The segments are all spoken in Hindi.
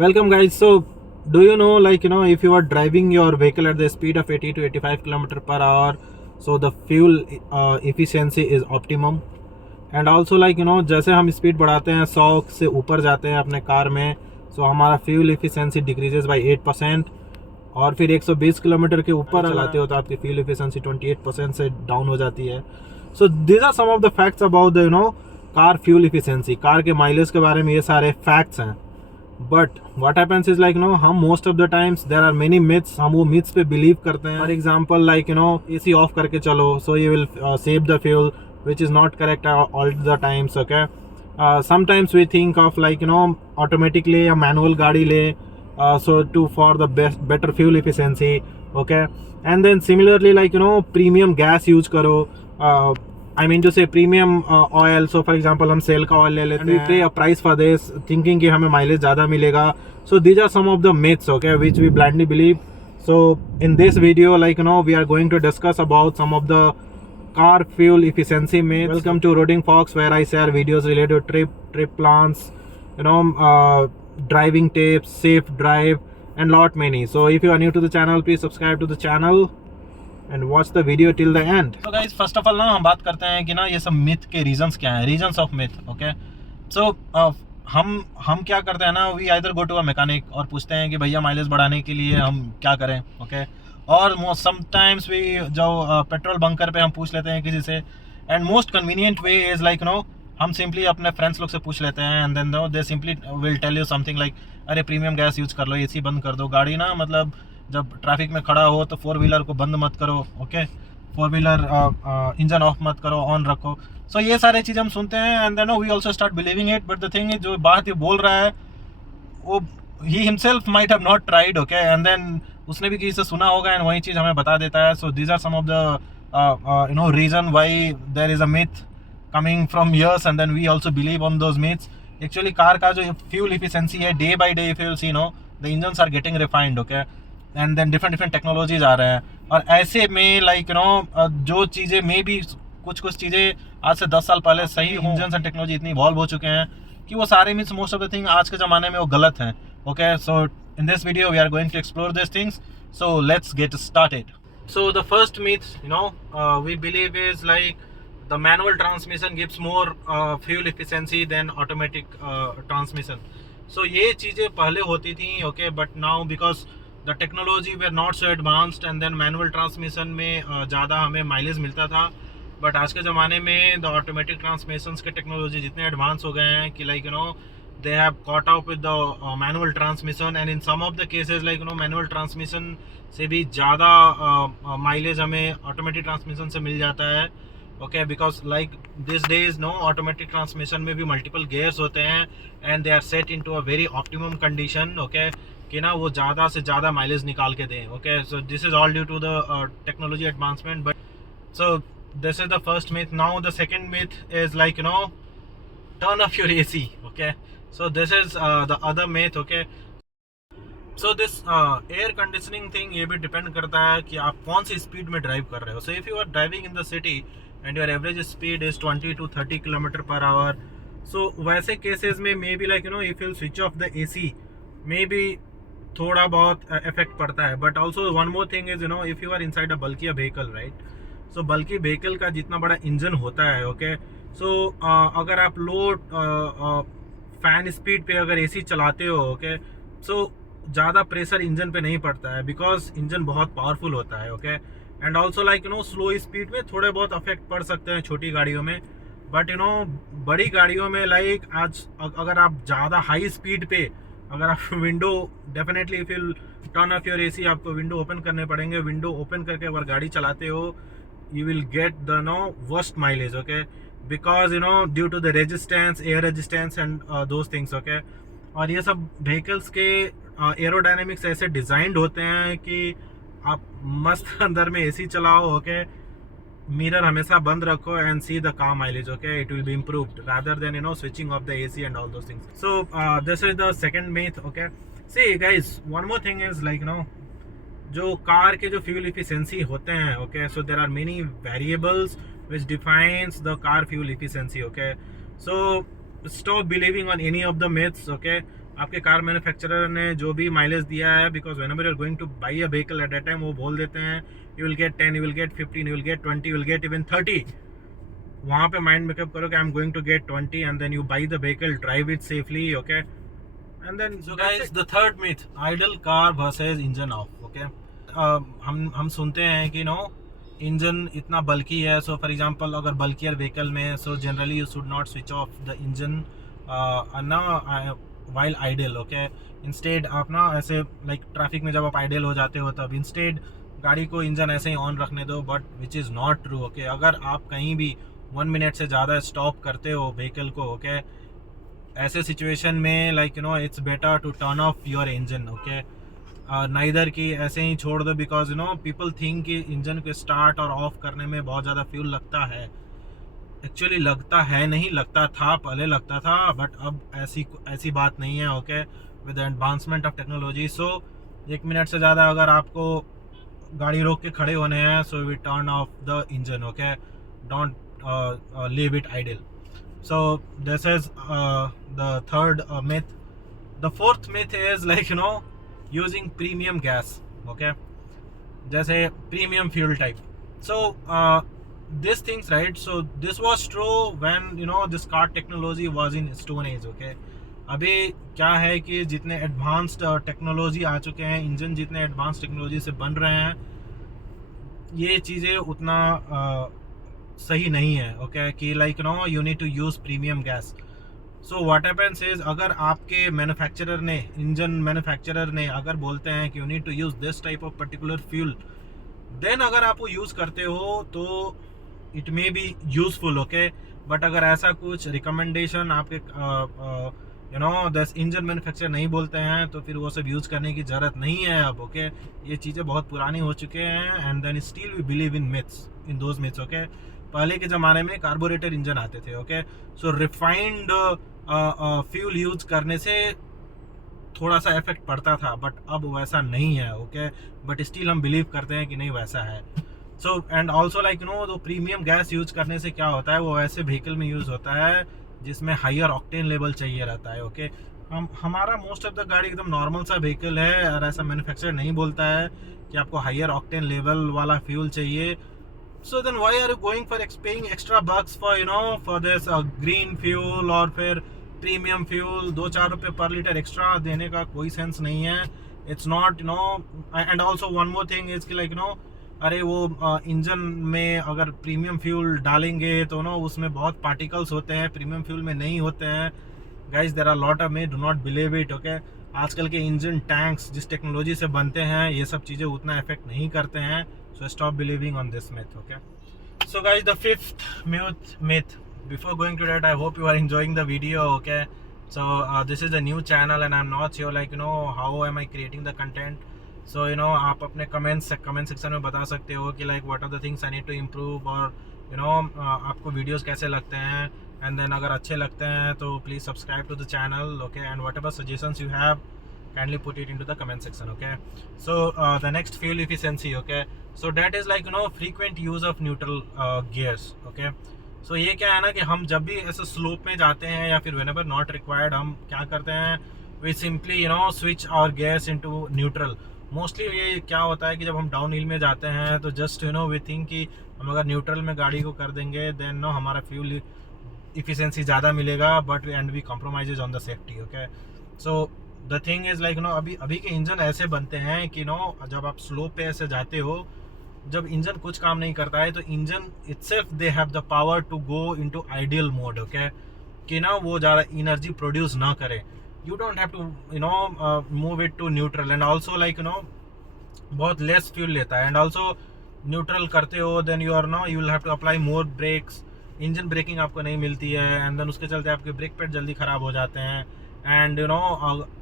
Welcome guys. So do you know, if you are driving your vehicle at the speed of 80 to 85 kilometer per hour, so the fuel efficiency is optimum. And also जैसे हम स्पीड बढ़ाते हैं 100 से ऊपर जाते हैं अपने कार में, सो हमारा फ्यूल एफिशिएंसी डिक्रीजेस बाय 8%. और फिर 120 किलोमीटर के ऊपर चलाते हो तो आपकी फ्यूल एफिशिएंसी 28% से डाउन हो जाती है. So these are some of the facts about the car fuel efficiency. Car के माइलेज के बारे में ये सारे फैक्ट्स हैं. बट व्हाट हैपेंस इज हम most of the times there are many myths, हम वो मिथ्स पे बिलीव करते हैं. फॉर एग्जांपल एसी ऑफ करके चलो so you will save the fuel, which is not correct all the times. Okay, sometimes we think of automatically a manual गाड़ी ले, so to for the better fuel efficiency. Okay, and then similarly premium gas use करो. I mean to say premium oil. So for example हम सेल का ऑयल ले लेते हैं, we pay a price for this thinking कि हमें माइलेज ज़्यादा मिलेगा. So these are some of the myths, okay, which we blindly believe. So in this video we are going to discuss about some of the car fuel efficiency myths. Welcome to Roading Fox, where I share videos related to trip plans, driving tips, safe drive, and lot many. So if you are new to the channel, please subscribe to the channel and watch the video till the end. So guys, first of all हम बात करते हैं कि ये सब myth के reasons क्या हैं, reasons of myth. Okay, so हम क्या करते हैं we either go to a mechanic और पूछते हैं कि भैया माइलेज बढ़ाने के लिए हम क्या करें. Okay, और समटाइम्स भी जो पेट्रोल बंकर पे हम पूछ लेते हैं किसी से. And most convenient way is हम सिंपली अपने फ्रेंड्स लोग से पूछ लेते हैं. And then they simply will tell you something like अरे प्रीमियम गैस यूज कर लो, एसी बंद कर दो, गाड़ी मतलब जब ट्रैफिक में खड़ा हो तो 4 व्हीलर को बंद मत करो. ओके, 4 व्हीलर इंजन ऑफ मत करो, ऑन रखो. सो ये सारे चीज़ हम सुनते हैं. And then we also start believing it. But the thing is, जो बात ये बोल रहा है वो ही himself might have not tried. Okay, and then उसने भी किसी से सुना होगा एंड वही चीज़ हमें बता देता है. So these are some of the reason why there is a myth coming from years and then we also believe on those myths. Actually car का जो फ्यूल इफिशिएंसी है, day by day if you see the engines are getting refined. Okay, and then different technologies आ रहे हैं. और ऐसे में जो चीज़ें मे बी कुछ चीज़ें आज से 10 साल पहले सही हों, इंजन्स एंड टेक्नोलॉजी इतनी इवॉल्व हो चुके हैं कि वो सारे myths, most of the thing आज के ज़माने में वो गलत हैं. Okay, so in this video we are going to explore these things, so let's get started. So the first myth we believe is the manual transmission gives more fuel efficiency than automatic transmission. So ये चीज़ें पहले होती थी. okay, but now because the technology were not so advanced and then manual transmission में ज़्यादा हमें माइलेज मिलता था. बट आज के ज़माने में द ऑटोमेटिक ट्रांसमिशंस के टेक्नोलॉजी जितने एडवांस हो गए हैं कि they have caught up with the manual transmission, and in some of the cases manual transmission से भी ज़्यादा माइलेज हमें ऑटोमेटिक ट्रांसमिशन से मिल जाता है. Okay, because this days automatic transmission में भी मल्टीपल गेयर्स होते हैं and they are set into a very optimum condition. Okay, कि वो ज़्यादा से ज़्यादा माइलेज निकाल के दें. Okay, so this is all due to the technology advancement. But so this is the first myth. Now the second myth is turn off your AC. Okay, so this is the other myth. Okay, so this air conditioning thing ये भी डिपेंड करता है कि आप कौन सी स्पीड में ड्राइव कर रहे हो. So if you are driving in the city and your average speed is 20 to 30 kilometer per hour, so वैसे केसेस में may be if you switch off the AC may be थोड़ा बहुत इफेक्ट पड़ता है. But also one more thing is if you are inside a bulky vehicle, right, so bulky vehicle का जितना बड़ा इंजन होता है. ओके, सो अगर आप लो फैन स्पीड पे अगर एसी चलाते हो, ओके, सो ज़्यादा प्रेशर इंजन पे नहीं पड़ता है बिकॉज इंजन बहुत पावरफुल होता है. Okay, and also slow speed में थोड़े बहुत अफेक्ट पड़ सकते हैं छोटी गाड़ियों में. बट बड़ी गाड़ियों में आज अगर आप ज़्यादा हाई स्पीड पे अगर आप window, definitely if U turn off your AC, आपको विंडो ओपन करने पड़ेंगे. विंडो ओपन करके अगर गाड़ी चलाते हो, you will get the worst mileage. Okay, because due to the resistance, air resistance and those things. Okay, और ये सब vehicles के aerodynamics ऐसे designed होते हैं कि आप मस्त अंदर में AC चलाओ. okay, mirror हमेशा बंद रखो and see the car mileage. okay, it will be improved rather than switching off the AC and all those things. So this is the second myth. Okay, see guys, one more thing is जो कार के जो फ्यूल इफिशिएंसी होते हैं. Okay, so there are many variables which defines the car fuel efficiency. Okay, so stop believing on any of the myths. Okay, आपके कार मैन्युफैक्चरर ने जो भी माइलेज दिया है, because whenever you are going to buy a vehicle at that time वो बोल देते हैं you will get 10, you will get 15, you will get 20, you will get even 30. वहाँ पे माइंड मेकअप करो कि I am going to get 20 and then you buy the vehicle, drive it safely. Okay, and then so guys the third myth, idle car versus engine off. Okay, हम सुनते हैं कि नो इंजन इतना बल्की है, सो फॉर एग्जांपल अगर बल्कियर व्हीकल में so generally you should not switch off the engine while idle. Okay, instead आप ना ऐसे लाइक ट्रैफिक में जब आप आइडल हो जाते हो तब इंस्टेड गाड़ी को इंजन ऐसे ही ऑन रखने दो, but which is not true. Okay, अगर आप कहीं भी 1 मिनट से ज़्यादा स्टॉप करते हो व्हीकल को, ओके, ऐसे सिचुएशन में like you know it's better to turn off your engine. Okay, neither की ऐसे ही छोड़ दो, because you know people think कि इंजन को स्टार्ट और ऑफ करने में बहुत ज़्यादा फ्यूल लगता है. एक्चुअली लगता है नहीं, लगता था, पहले लगता था, बट अब ऐसी बात नहीं है. Okay, with advancement of technology, so 1 minute से ज़्यादा अगर आपको गाड़ी रोक के खड़े होने हैं, so we turn off the engine. Okay, don't leave it idle. So this is the third myth. The fourth myth is like you know using premium gas. Okay, जैसे premium fuel type. So these things, right? So this was true when you know this car technology was in stone age. Okay, अभी क्या है कि जितने एडवांस्ड टेक्नोलॉजी आ चुके हैं, इंजन जितने एडवांस टेक्नोलॉजी से बन रहे हैं, ये चीज़ें उतना सही नहीं है. ओके, कि like no you need to use premium gas. So what happens is, अगर आपके मैन्युफैक्चरर ने, इंजन मैन्युफैक्चरर ने अगर बोलते हैं कि you need to use this type of particular fuel, then अगर आप वो यूज़ करते हो तो it may be useful. Okay, but अगर ऐसा कुछ रिकमेंडेशन आपके यू नो दस इंजन मैन्युफैक्चरर नहीं बोलते हैं तो फिर वो सब यूज़ करने की ज़रूरत नहीं है अब. ओके, ये चीज़ें बहुत पुरानी हो चुके हैं, and then still we believe in myths, in those myths. Okay, पहले के ज़माने में कार्बोरेटर इंजन आते थे. Okay, so refined fuel use करने से थोड़ा सा इफेक्ट पड़ता था, बट अब वैसा नहीं है. ओके, बट स्टिल हम बिलीव करते हैं कि नहीं वैसा है. So and also like no तो प्रीमियम गैस यूज करने से क्या होता है, वो ऐसे व्हीकल में यूज़ होता है जिसमें हायर ऑक्टेन लेवल चाहिए रहता है. ओके, हमारा मोस्ट ऑफ द गाड़ी एकदम नॉर्मल सा व्हीकल है, और ऐसा मैन्युफैक्चरर नहीं बोलता है कि आपको हायर ऑक्टेन लेवल वाला फ्यूल चाहिए. So then why are you going for paying extra bucks for you know for this green fuel और फिर premium fuel? 2-4 रुपये पर लीटर एक्स्ट्रा देने का कोई सेंस नहीं है. It's not you know, and also one more thing is कि like you know अरे वो इंजन में अगर प्रीमियम फ्यूल डालेंगे तो ना उसमें बहुत पार्टिकल्स होते हैं, प्रीमियम फ्यूल में नहीं होते हैं. Guys there are lot of, may do not believe it. Okay, आजकल के इंजन टैंक्स जिस टेक्नोलॉजी से बनते हैं ये सब चीज़ें उतना इफेक्ट नहीं करते हैं. So stop believing on this myth. Okay, so guys, the fifth myth. Before going to that, I hope you are enjoying the video. Okay, so this is a new channel and I'm not sure like you know how am I creating the content. So you know आप अपने comment section में बता सकते हो कि like what are the things I need to improve, और you know आपको videos कैसे लगते हैं, and then अगर अच्छे लगते हैं तो please subscribe to the channel. Okay, and whatever suggestions you have, kindly put it into the comment section. Okay, so the next fuel efficiency. Okay, so that is like you know frequent use of neutral gears. Okay, so ये क्या है ना कि हम जब भी ऐसे स्लोप में जाते हैं या फिर whenever not required हम क्या करते हैं, we simply you know switch our gears into neutral. Mostly ये क्या होता है कि जब हम डाउन हिल में जाते हैं तो just you know we think कि हम अगर न्यूट्रल में गाड़ी को कर देंगे देन नो हमारा फ्यूल इफिशिएंसी ज़्यादा मिलेगा, but and we compromises on the safety. Okay, so the thing is like no अभी के इंजन ऐसे बनते हैं कि नो जब आप स्लो पे ऐसे जाते हो, जब इंजन कुछ काम नहीं करता है तो engine itself they have the power to go into ideal mode. Okay, कि ना वो ज़्यादा एनर्जी प्रोड्यूस ना करे. You don't have to you know move it to neutral, and also like you know बहुत लेस फ्यूल लेता है. एंड ऑल्सो न्यूट्रल करते हो then you are no you will have to apply more brakes, engine braking आपको नहीं मिलती है, एंड देन उसके चलते आपके ब्रेक पैड जल्दी ख़राब हो जाते हैं, एंड यू नो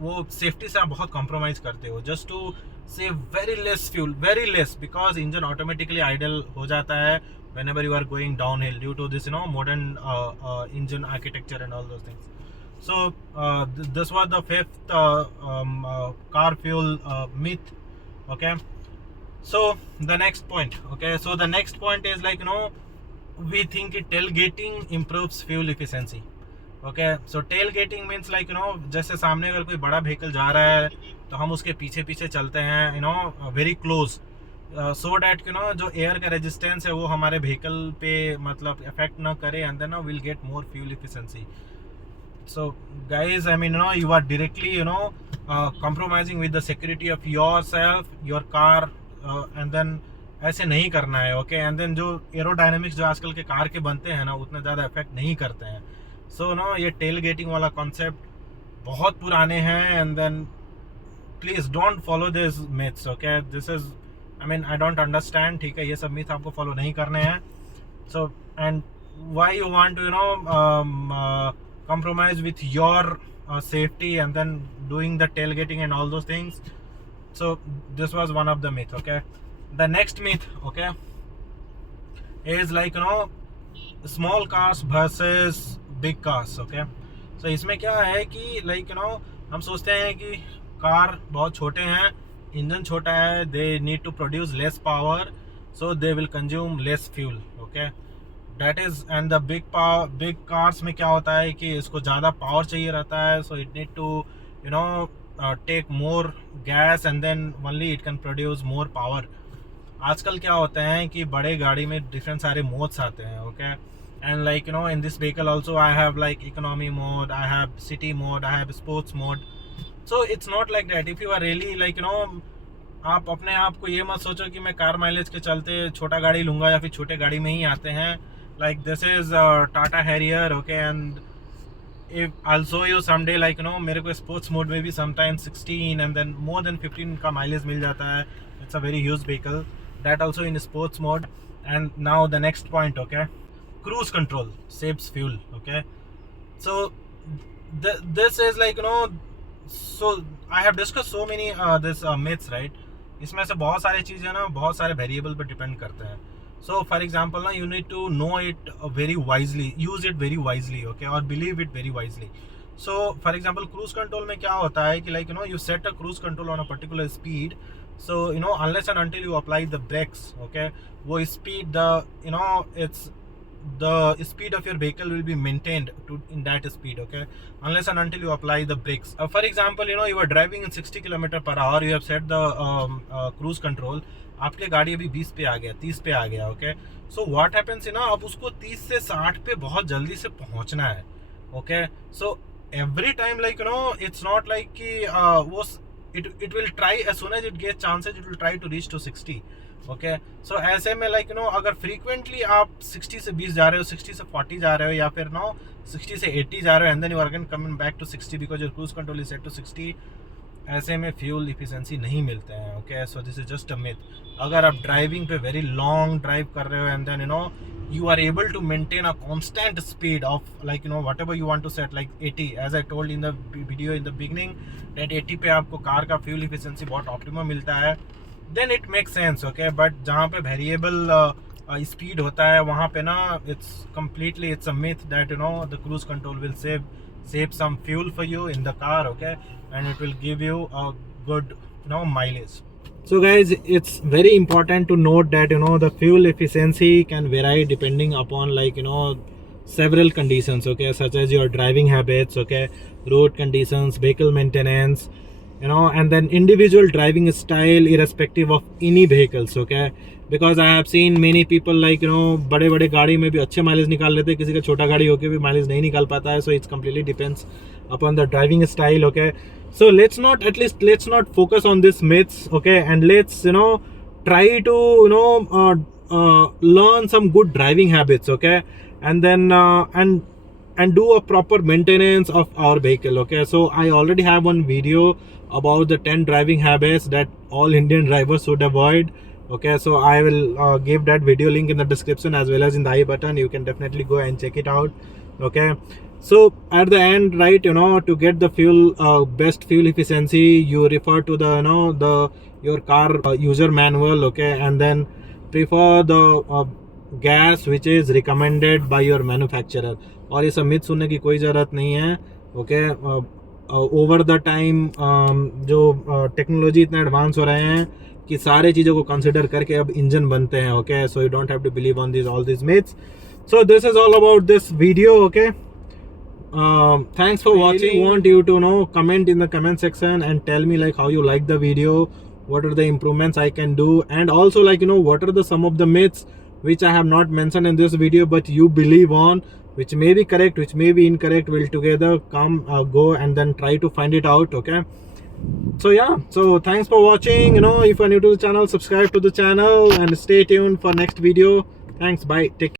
वो सेफ्टी से आप बहुत कॉम्प्रोमाइज़ करते हो just to save very less fuel, very less, because engine automatically idle हो जाता है whenever you are going downhill due to this you know modern engine architecture and all those things. So this was the fifth car fuel myth. Okay, so the next point. Okay, so the next point is like you know we think tailgating improves fuel efficiency. Okay. So tailgating means like जैसे सामने अगर कोई बड़ा व्हीकल जा रहा है तो हम उसके पीछे पीछे चलते हैं वेरी क्लोज, सो डैट जो एयर का रेजिस्टेंस है वो हमारे व्हीकल पे मतलब इफेक्ट ना करे, and then will get more fuel efficiency. So guys, I mean you are directly compromising with the security of yourself, your car, and then ऐसे नहीं करना है. ओके. एंड देन जो एरोडायनेमिक्स जो आजकल के कार के बनते हैं ना उतने ज़्यादा इफेक्ट नहीं करते हैं. सो ये टेल गेटिंग वाला कॉन्सेप्ट बहुत पुराने हैं. And then please don't follow this myths. Okay. This is I mean I don't understand. ठीक है, ये सब मिथ आपको फॉलो नहीं करने हैं. So and why you want to compromise with your safety and then doing the tailgating and all those things. So this was one of the myth. Okay. The next myth, okay, is like small cars versus big cars. Okay. So इसमें क्या है कि like हम सोचते हैं कि कार बहुत छोटे हैं, इंजन छोटा है, they need to produce less power, so they will consume less fuel. Okay. That is, and the big cars में क्या होता है कि इसको ज़्यादा पावर चाहिए रहता है, so it need to take more gas and then only it can produce more power. आजकल क्या होता है कि बड़े गाड़ी में डिफरेंट सारे मोड्स आते हैं. Okay. And like in this vehicle also I have like economy mode, I have city mode, I have sports mode. So it's not like that. If you are really like आप अपने आप को ये मत सोचो कि मैं कार माइलेज के चलते छोटा गाड़ी लूँगा या फिर छोटे गाड़ी में ही आते हैं. Like this is Tata Harrier. Okay. And if I'll show you someday like मेरे को स्पोर्ट्स मोड में भी sometimes 16 and then more than 15 का माइलेज मिल जाता है. It's a very huge vehicle. That also in sports mode. And now the next point. Okay. Cruise control saves fuel. Okay. So this is like so I have discussed so many this myths, right. इसमें से बहुत सारी चीज़ें ना बहुत सारे वेरिएबल पर डिपेंड करते हैं. So for example you need to know it very wisely, use it very wisely. Okay. or believe it very wisely. So for example cruise control में क्या होता है कि like you set a cruise control on a particular speed. So unless and until you apply the brakes, okay, वो speed it's the speed of your vehicle will be maintained to in that speed. Okay. unless and until you apply the brakes. For example you are driving in 60 km/h, you have set the cruise control, आपके गाड़ी अभी 20 पे आ गया, 30 पे आ गया. ओके. सो व्हाट हैपेंस अब उसको 30 से 60 पे बहुत जल्दी से पहुंचना है. Okay. So every time like it's not like कि वो it will try as soon as it get chances it will try to reach to 60. Okay. So ऐसे में लाइक अगर फ्रीक्वेंटली आप 60 से 20 जा रहे हो, 60 से 40 जा रहे हो, या फिर 60 से 80 जा रहे हो, and then you are again coming back to 60 because your cruise control is set to 60, ऐसे में फ्यूल इफिशिएंसी नहीं मिलते हैं. Okay. So this is just a myth. अगर आप ड्राइविंग पे वेरी लॉन्ग ड्राइव कर रहे हो and then you are able to maintain a constant speed of like whatever you want to set like 80, as I told in the video in the beginning that 80 पे आपको कार का फ्यूल इफिशिएंसी बहुत ऑप्टिमम मिलता है, then it makes sense. Okay. But जहाँ पे वेरिएबल स्पीड होता है वहाँ पे ना it's completely it's a myth that the cruise control will save some fuel for you in the car. Okay. and it will give you a good mileage. So guys, it's very important to note that the fuel efficiency can vary depending upon like several conditions. Okay. such as your driving habits. Okay. road conditions, vehicle maintenance, and then individual driving style irrespective of any vehicles. Okay. because I have seen many people like बड़े बड़े गाड़ी में भी अच्छे माइलेज निकाल लेते हैं, किसी का छोटा गाड़ी होके भी माइलेज नहीं निकाल पाता है. So it's completely depends upon the driving style. Okay. so let's not focus on these myths. Okay. and let's try to learn some good driving habits. Okay. and then and do a proper maintenance of our vehicle. Okay. so I already have one video about the 10 driving habits that all Indian drivers should avoid. Okay. so I will give that video link in the description as well as in the I button. You can definitely go and check it out. Okay. so at the end, right, to get the fuel best fuel efficiency, you refer to the your car user manual. Okay. and then prefer the gas which is recommended by your manufacturer. और ये सब मिथ सुनने की कोई ज़रूरत नहीं है. ओके. ओवर द टाइम जो टेक्नोलॉजी इतना एडवांस हो रहे हैं कि सारे चीज़ों को कंसिडर करके अब इंजन बनते हैं. Okay. So you don't have to believe on this all this myths. So this is all about this video. Okay. thanks for watching. Want you to know, comment in the comment section and tell me like how you like the video, what are the improvements I can do, and also like what are the some of the myths which I have not mentioned in this video but you believe on, which may be correct, which may be incorrect. We'll together come go and then try to find it out. Okay, so yeah, so thanks for watching. If you're new to the channel, subscribe to the channel and stay tuned for next video. Thanks, bye, take care.